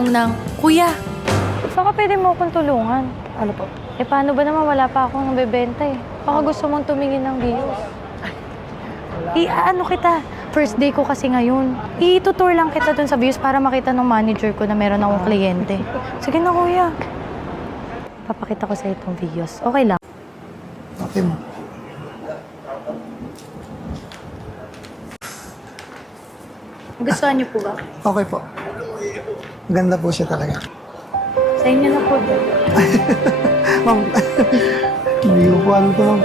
ng, Kuya, baka pwede mo akong tulungan. Ano po? Eh, paano ba naman wala pa akong nabebenta eh? Baka gusto mong tumingin ng views. Ano kita? First day ko kasi ngayon. I-tutor lang kita dun sa views para makita ng manager ko na meron akong kliyente. Sige na, kuya. Papakita ko sa itong videos. Okay lang. Okay mo. Gustuhan niyo po ba? Okay po. Ganda po siya talaga. Sa inyo na po. Ma'am, hindi ko po ano to, ma'am.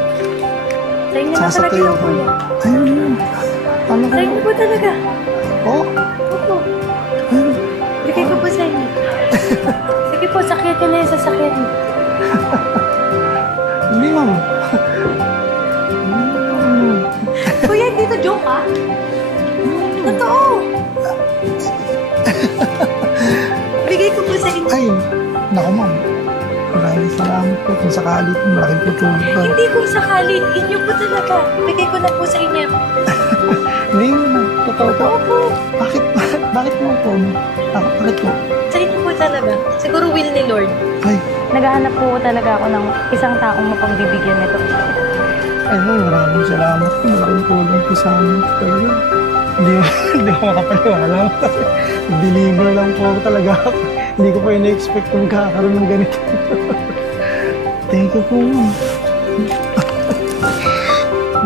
Sa inyo na talaga Sasatuyo yung ko. kuya. Ayun, yun. Ano ko? Sa inyo po talaga. Oh? Opo. Ayun. Bigay ko po sa inyo. Sige po, sakyan ka na yung sasakyan niyo. Hindi, ma'am. Kuya, hindi to joke ah. Totoo. Bigay ko po sa inyo. Ay, naku, ma'am. Maraming salamat po kung sakali po. Malaking po tulong po. Hindi kung sakali, inyo po talaga. Bigay ko na po sa inyo. Hindi, ma'am. Totoo po. Totoo po. Bakit mo po? Bakit po? Sa inyo po talaga. Siguro will ni Lord. Ay, Naghahanap po talaga ako ng isang taong mapagbibigyan nito. ay, maraming salamat po. Malaking tulong po sa amin talaga. Hindi ko makapaniwala. Deliver lang po ako talaga. Hindi ko pa ina-expect kung magkakaroon ng ganito. Thank you po, ma'am.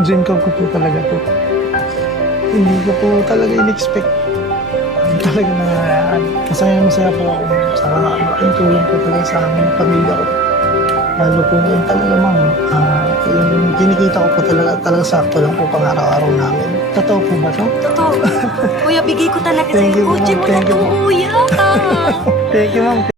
Dream ko po talaga po. Hindi ko po talaga in-expect. Talaga nangyayaan. Masaya po ako. Sa malaking tulong po talaga sa amin, pamilya ko. Lalo po ngayon talaga, ma'am. Yung kinikita ko po talaga sakto lang po pang araw-araw namin. Totoo po ba to? Totoo. Kuya, bigay ko talaga sa Thank iyo. you, Kutsi ma'am. mo na Thank you, to, ma'am. kuya. Thank you, ma'am.